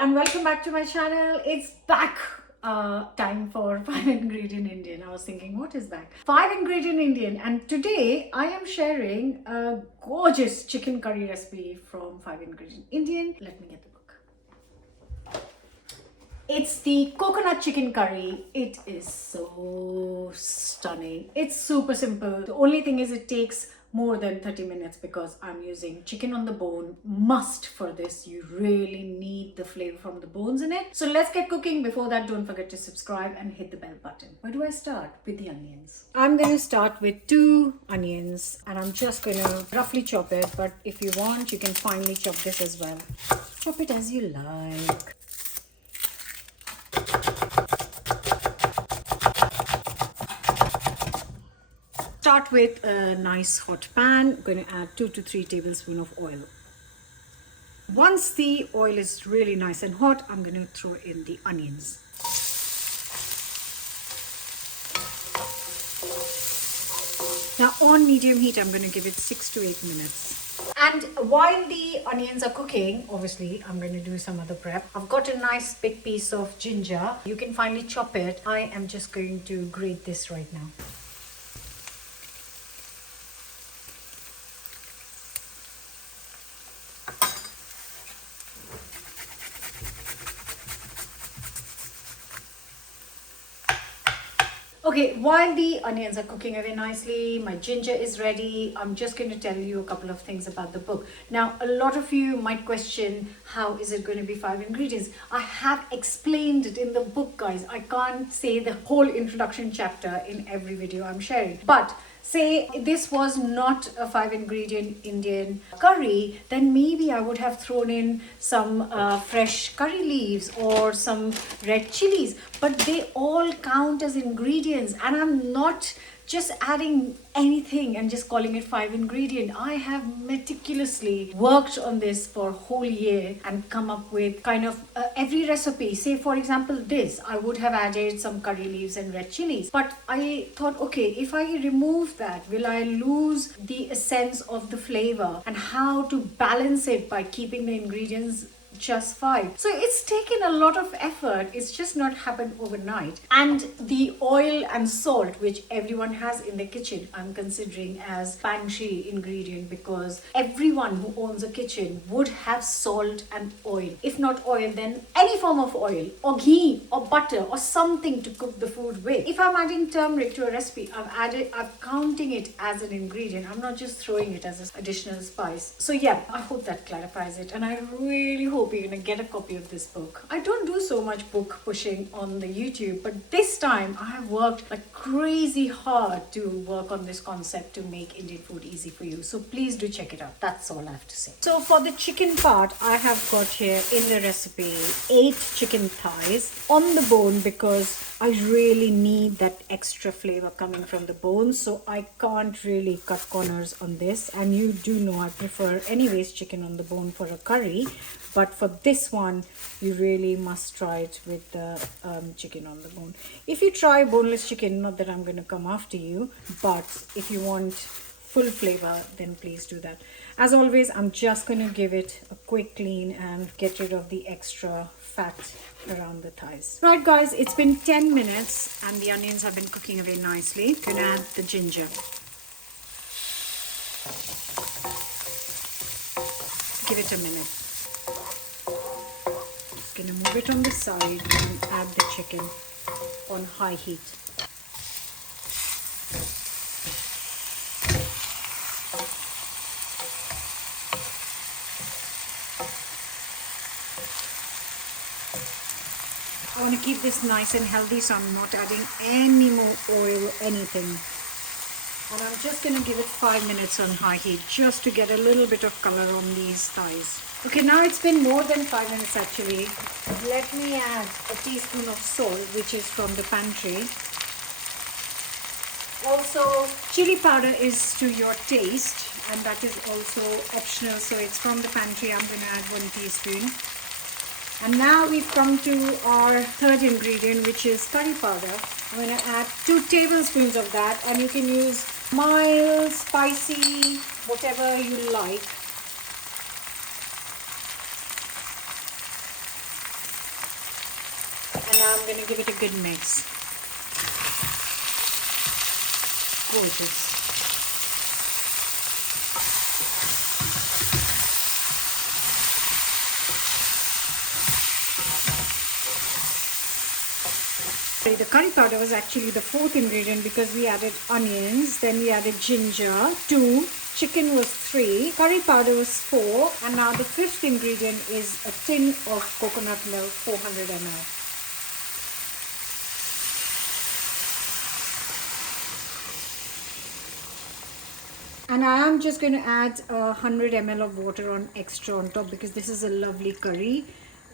and welcome back to my channel. It's back time for 5 ingredient Indian. I was thinking, what is back? 5 ingredient Indian, and today I am sharing a gorgeous chicken curry recipe from 5 ingredient Indian. Let me get the book. It's the coconut chicken curry. It is so stunning. It's super simple. The only thing is it takes more than 30 minutes because I'm using chicken on the bone. Must for this. You really need the flavor from the bones in it. So let's get cooking. Before that, don't forget to subscribe and hit the bell button. Where do I start? With the onions. I'm going to start with 2 onions and I'm just going to roughly chop it. But if you want, you can finely chop this as well. Chop it as you like. Start with a nice hot pan. I'm going to add 2 to 3 tablespoons of oil. Once the oil is really nice and hot, I'm going to throw in the onions. Now on medium heat, I'm going to give it 6 to 8 minutes. And while the onions are cooking, obviously, I'm going to do some other prep. I've got a nice big piece of ginger. You can finely chop it. I am just going to grate this right now. Okay, while the onions are cooking away nicely, my ginger is ready. I'm just going to tell you a couple of things about the book. Now, a lot of you might question, how is it going to be 5 ingredients? I have explained it in the book, guys. I can't say the whole introduction chapter in every video I'm sharing. But say this was not a 5 ingredient Indian curry, then maybe I would have thrown in some fresh curry leaves or some red chilies, but they all count as ingredients, and I'm not just adding anything and just calling it 5 ingredient. I have meticulously worked on this for a whole year and come up with kind of every recipe. Say for example this, I would have added some curry leaves and red chilies, but I thought, okay, if I remove that, will I lose the essence of the flavor, and how to balance it by keeping the ingredients just 5. So it's taken a lot of effort. It's just not happened overnight. And the oil and salt, which everyone has in their kitchen, I'm considering as pantry ingredient, because everyone who owns a kitchen would have salt and oil. If not oil, then any form of oil or ghee or butter or something to cook the food with. If I'm adding turmeric to a recipe, I'm counting it as an ingredient. I'm not just throwing it as an additional spice. So yeah, I hope that clarifies it, and I really hope you're gonna get a copy of this book. I don't do so much book pushing on the YouTube, but this time I have worked like crazy hard to work on this concept to make Indian food easy for you. So please do check it out. That's all I have to say. So for the chicken part, I have got here in the recipe 8 chicken thighs on the bone, because I really need that extra flavor coming from the bones, so I can't really cut corners on this. And you do know I prefer anyways chicken on the bone for a curry, but for this one you really must try it with the chicken on the bone. If you try boneless chicken, not that I'm going to come after you, but if you want full flavor, then please do that. As always, I'm just going to give it a quick clean and get rid of the extra fat around the thighs. Right guys, it's been 10 minutes and the onions have been cooking away nicely. I'm going to add the ginger. Give it a minute. Just going to move it on the side and add the chicken on high heat. I want to keep this nice and healthy, so I'm not adding any more oil, anything. And I'm just going to give it 5 minutes on high heat just to get a little bit of color on these thighs. Okay, now it's been more than 5 minutes actually. Let me add a teaspoon of salt, which is from the pantry. Also, chili powder is to your taste, and that is also optional, so it's from the pantry. I'm going to add 1 teaspoon. And now we've come to our third ingredient, which is curry powder. I'm going to add 2 tablespoons of that, and you can use mild, spicy, whatever you like. now I'm going to give it a good mix. Gorgeous. The curry powder was actually the fourth ingredient because we added onions, then we added ginger, 2, chicken was 3, curry powder was 4, and now the fifth ingredient is a tin of coconut milk, 400 ml. And I am just going to add 100 ml of water on extra on top because this is a lovely curry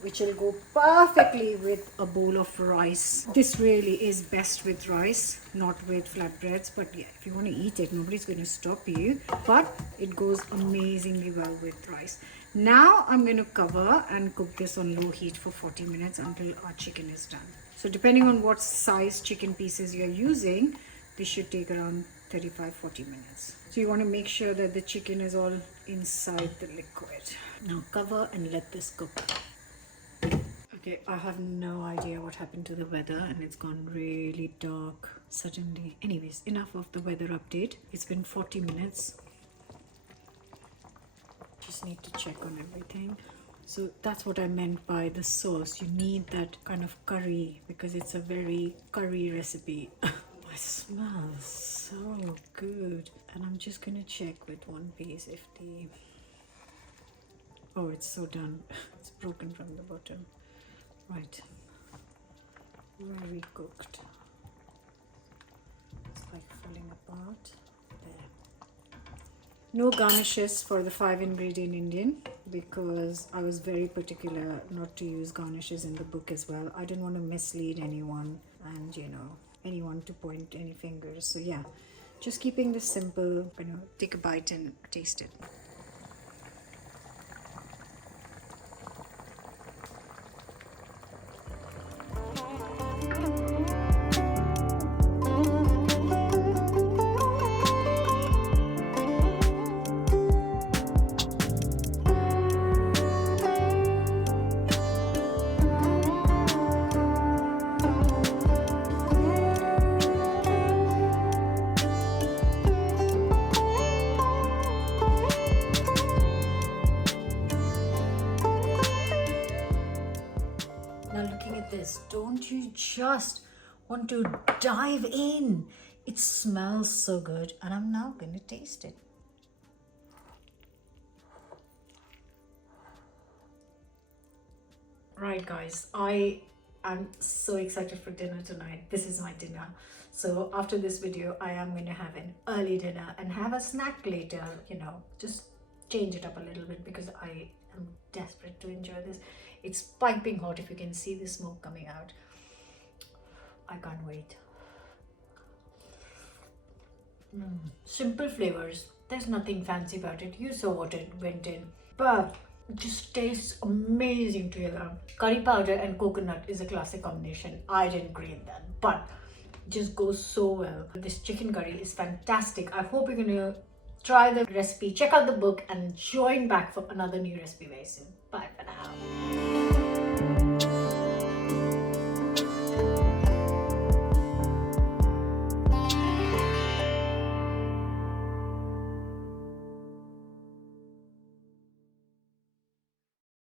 which will go perfectly with a bowl of rice. This really is best with rice, not with flatbreads, but yeah, if you want to eat it, nobody's going to stop you, but it goes amazingly well with rice. Now I'm going to cover and cook this on low heat for 40 minutes until our chicken is done. So depending on what size chicken pieces you're using, this should take around 35-40 minutes. So you want to make sure that the chicken is all inside the liquid. Now cover and let this cook. Okay, I have no idea what happened to the weather and it's gone really dark suddenly. Anyways, enough of the weather update. It's been 40 minutes. Just need to check on everything. So that's what I meant by the sauce. You need that kind of curry because it's a very curry recipe. It smells so good. And I'm just gonna check with one piece if the... Oh, it's so done. It's broken from the bottom. Right. Very cooked. It's like falling apart. There. No garnishes for the 5-ingredient Indian because I was very particular not to use garnishes in the book as well. I didn't want to mislead anyone and anyone to point any fingers. So yeah, just keeping this simple. Take a bite and taste it. Don't you just want to dive in? It smells so good and I'm now going to taste it. Right guys, I am so excited for dinner tonight. This is my dinner. So after this video, I am going to have an early dinner and have a snack later, just change it up a little bit because I am desperate to enjoy this. It's piping hot if you can see the smoke coming out. I can't wait. Simple flavors. There's nothing fancy about it. You saw what it went in. But it just tastes amazing together. Curry powder and coconut is a classic combination. I didn't create that, but it just goes so well. This chicken curry is fantastic. I hope you're going to try the recipe, check out the book and join back for another new recipe very soon. Bye for now.